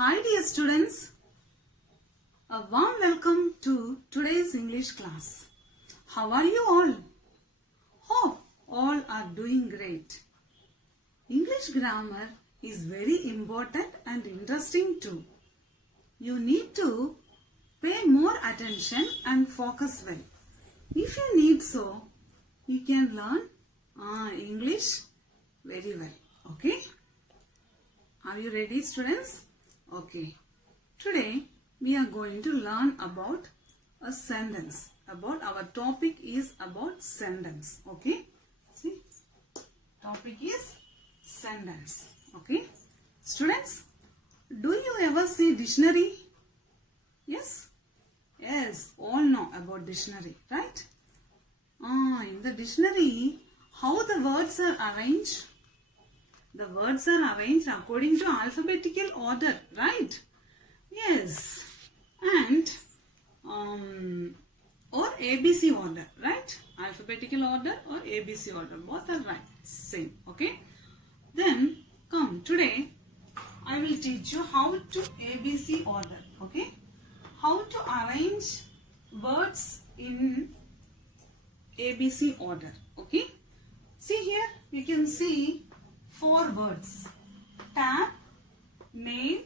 Hi dear students, a warm welcome to today's English class. How are you all? Hope all are doing great. English grammar is very important and interesting too. You need to pay more attention and focus well. If you need so, you can learn English very well. Okay? Are you ready, students? Okay. Today we are going to learn about a sentence. Our topic is about sentence. Okay? See? Topic is sentence. Okay? Students, do you ever see dictionary? Yes? Yes, all know about dictionary, right? In the dictionary, how the words are arranged? The words are arranged according to alphabetical order, right? Yes. And or ABC order, right? Alphabetical order or ABC order, both are right, same. Okay. Then come, today I will teach you how to ABC order. Okay. How to arrange words in ABC order. Okay. See here, you can see 4 words: tap, nail,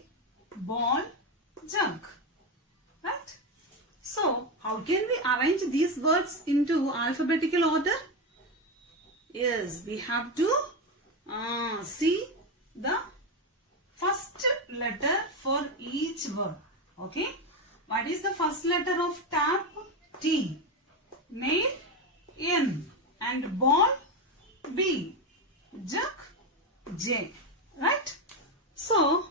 ball, jug. Right? So, how can we arrange these words into alphabetical order? Yes, we have to see the first letter for each word. Okay? What is the first letter of tap? T. Nail? N. And ball? B. Jug? J. Right? So,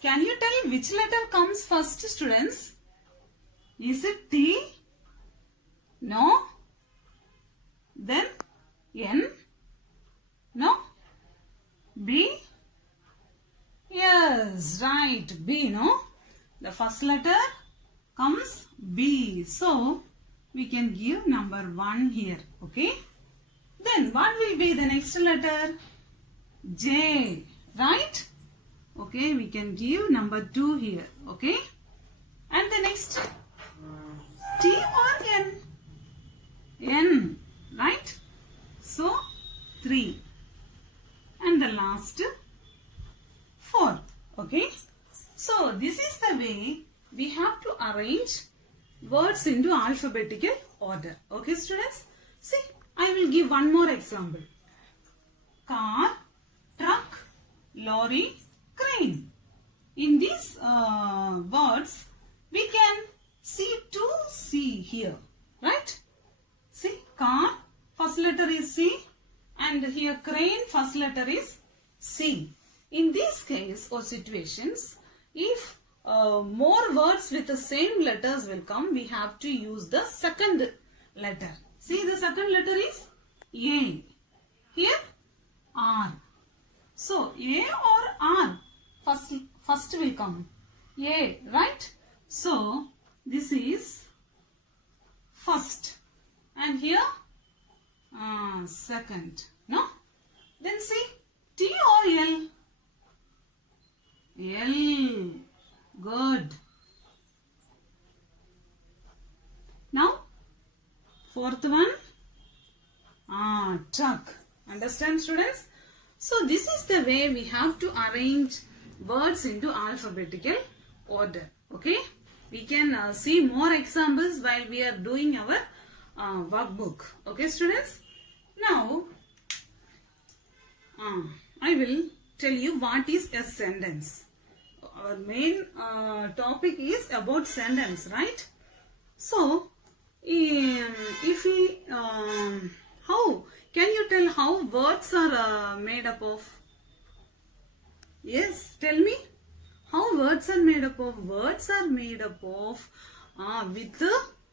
can you tell which letter comes first, students? Is it T? No. Then N? No. B? Yes, right. B, no? The first letter comes B. So, we can give number 1 here. Okay? Then, what will be the next letter? J. Right? Okay, we can give number 2 here. Okay? And the next, T or N? N. Right? So, 3. And the last, 4. Okay? So, this is the way we have to arrange words into alphabetical order. Okay, students? See, I will give one more example. Car, truck, lorry, crane. In these words, we can see 2C here. Right? See, car, first letter is C. And here crane, first letter is C. In this case or situations, if more words with the same letters will come, we have to use the second letter. See, the second letter is A. Here R. So, A or R first will come. A, right? So, this is first. And here second. No? Then see, T or L? L. Good. Now, fourth one, truck. Understand, students? So, this is the way we have to arrange words into alphabetical order. Okay? We can see more examples while we are doing our workbook. Okay, students? Now, I will tell you what is a sentence. Our main topic is about sentence, right? So, if we, how can you tell how words are made up of? Yes, tell me. How words are made up of? Words are made up of with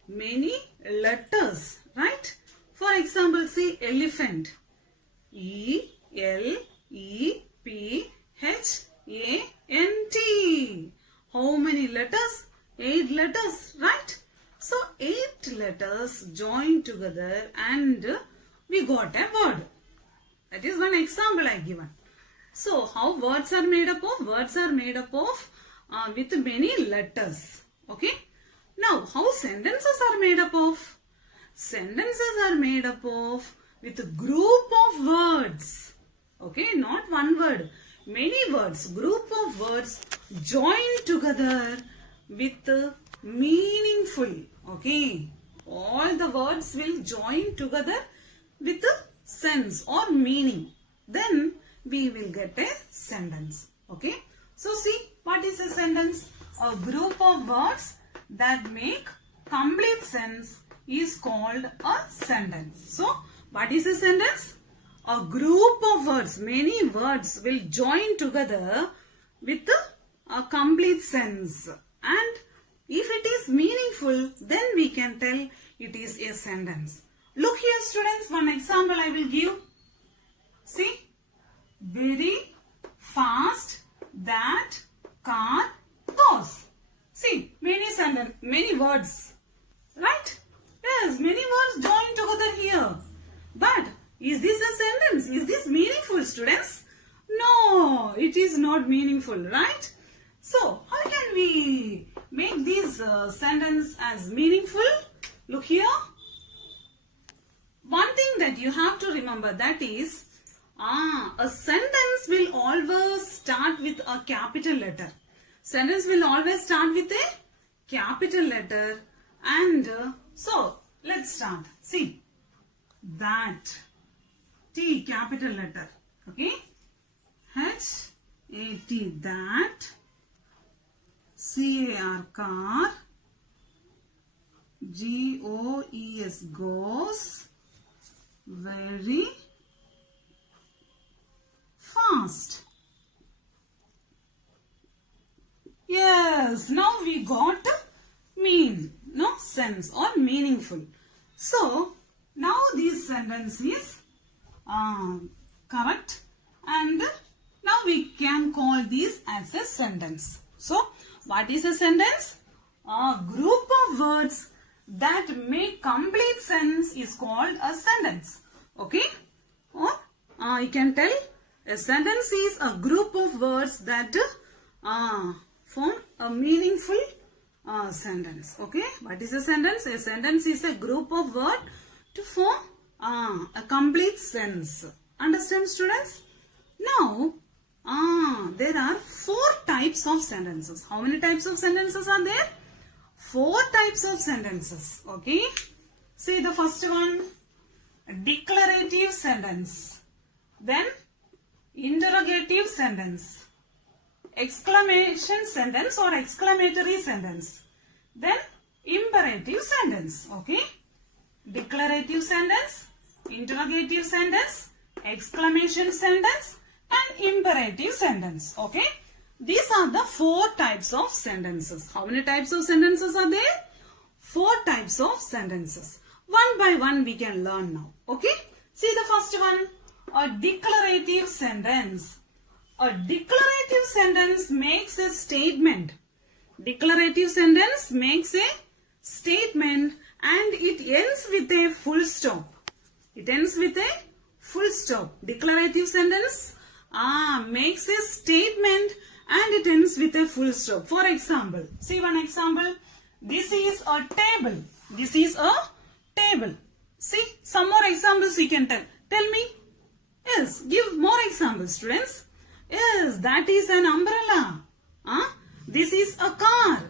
many letters, right? For example, see elephant. E-L-E-P-H-A-N-T. How many letters? 8 letters, right? So, 8 letters joined together and we got a word. That is one example I given. So, how words are made up of? Words are made up of with many letters. Okay. Now, how sentences are made up of? Sentences are made up of with a group of words. Okay, not one word. Many words, group of words joined together with meaningful. Okay, all the words will join together with a sense or meaning. Then we will get a sentence. Okay, so see, what is a sentence? A group of words that make complete sense is called a sentence. So, what is a sentence? A group of words, many words will join together with a complete sense. And if it is meaningful, then we can tell it is a sentence. Look here, students, one example I will give. See, very fast that car goes. See, many words, right? Yes, many words joined together here. But is this a sentence? Is this meaningful, students? No, it is not meaningful, right? So, how can we make this sentence as meaningful? Look here. One thing that you have to remember, that is, a sentence will always start with a capital letter. Sentence will always start with a capital letter. And so, let's start. See, that, T, capital letter. Okay. H-A-T, that. C-A-R, car. G-O-E-S, goes. Very fast. Yes, now we got sense or meaningful. So, now this sentence is correct, and now we can call this as a sentence. So, what is a sentence? A group of words that make complete sense is called a sentence. Okay? Or you can tell a sentence is a group of words that form a meaningful sentence. Okay? What is a sentence? A sentence is a group of words to form a complete sense. Understand, students? Now, there are 4 types of sentences. How many types of sentences are there? 4 types of sentences. Okay? See the first one. Declarative sentence. Then, interrogative sentence. Exclamation sentence or exclamatory sentence. Then, imperative sentence. Okay? Declarative sentence, interrogative sentence, exclamation sentence, and imperative sentence. Okay? These are the 4 types of sentences. How many types of sentences are there? 4 types of sentences. One by one we can learn now. Okay? See the first one. A declarative sentence. A declarative sentence makes a statement. Declarative sentence makes a statement and it ends with a full stop. It ends with a full stop. Declarative sentence makes a statement and it ends with a full stop. For example, see one example. This is a table. This is a table. See, some more examples you can tell. Tell me. Yes, give more examples, students. Yes, that is an umbrella. This is a car.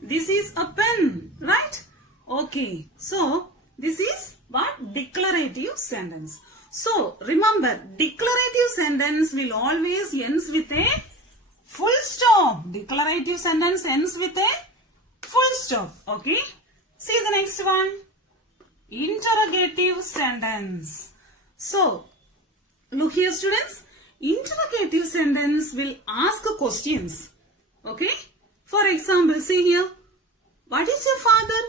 This is a pen. Right? Okay. So, this is what? Declarative sentence. So, remember, declarative sentence will always ends with a full stop. Declarative sentence ends with a full stop. Okay? See the next one. Interrogative sentence. So, look here, students. Interrogative sentence will ask questions. Okay? For example, see here. What is your father?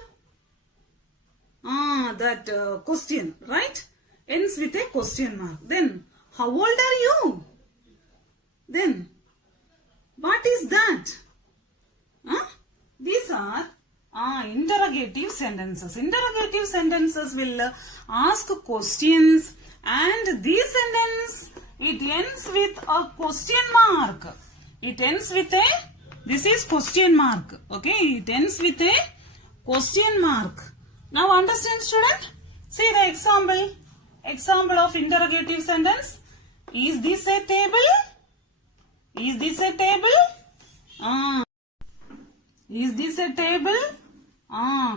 That question, right? Ends with a question mark. Then, how old are you? Then, what is that? These are interrogative sentences. Interrogative sentences will ask questions, and this sentence, it ends with a question mark. It ends with a This is question mark. Okay, it ends with a question mark. Now understand, student? See the example. Example of interrogative sentence. Is this a table? Is this a table? Is this a table?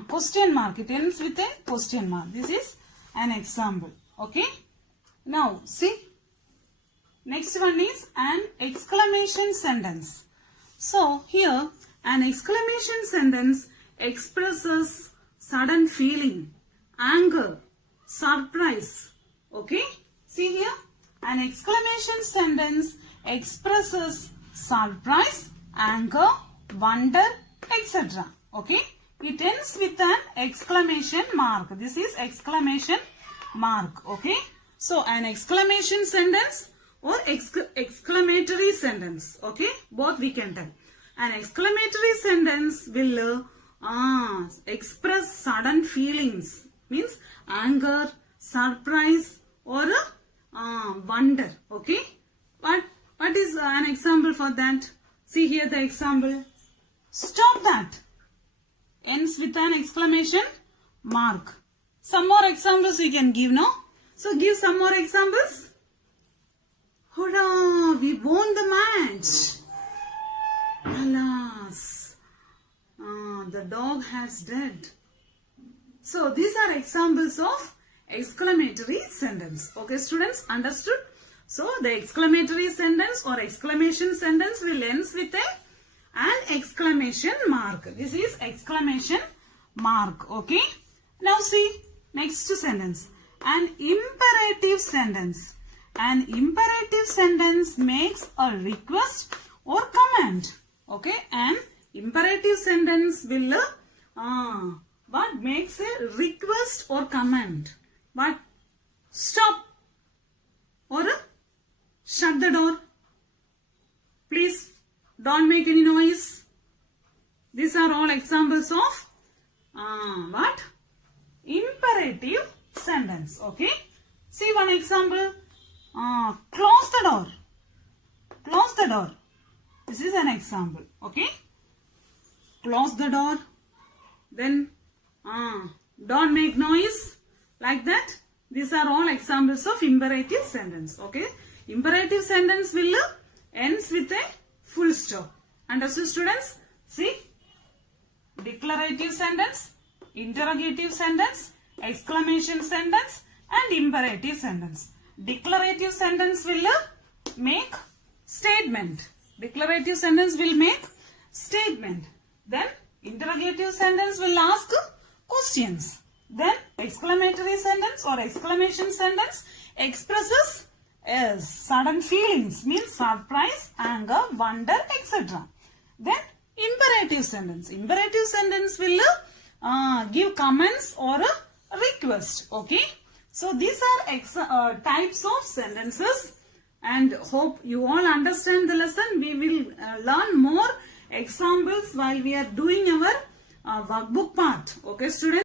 Question mark. It ends with a question mark. This is an example. Okay. Now see. Next one is an exclamation sentence. So here an exclamation sentence expresses sudden feeling, anger, surprise. Okay. See here. An exclamation sentence expresses surprise, anger, wonder, etc. Okay. It ends with an exclamation mark. This is exclamation mark. Okay. So an exclamation sentence or exclamatory sentence. Okay. Both we can tell. An exclamatory sentence will express sudden feelings. Means anger, surprise or wonder. Okay. What is an example for that? See here the example. Stop that. Ends with an exclamation mark. Some more examples we can give, no? So give some more examples. Hurrah! We won the match. Alas, the dog has died. So these are examples of exclamatory sentence. Okay, students, understood? So the exclamatory sentence or exclamation sentence will end with an exclamation mark. This is exclamation mark. Okay. Now see next sentence. An imperative sentence. An imperative sentence makes a request or command. Okay. An imperative sentence will what makes a request or command? What? Stop or shut the door. Please don't make any noise. These are all examples of what? Imperative sentence. Okay. See one example. Close the door. Close the door. This is an example. Okay. Close the door. Then don't make noise. Like that. These are all examples of imperative sentence. Okay. Imperative sentence will ends with a full stop. Understood, students? See. Declarative sentence, interrogative sentence, exclamation sentence and imperative sentence. Declarative sentence will make statement. Declarative sentence will make statement. Then interrogative sentence will ask questions. Then exclamatory sentence or exclamation sentence expresses sudden feelings, means surprise, anger, wonder, etc. Then imperative sentence. Imperative sentence will give comments or a request. Okay. So these are types of sentences, and hope you all understand the lesson. We will learn more examples while we are doing our workbook part. Okay, students.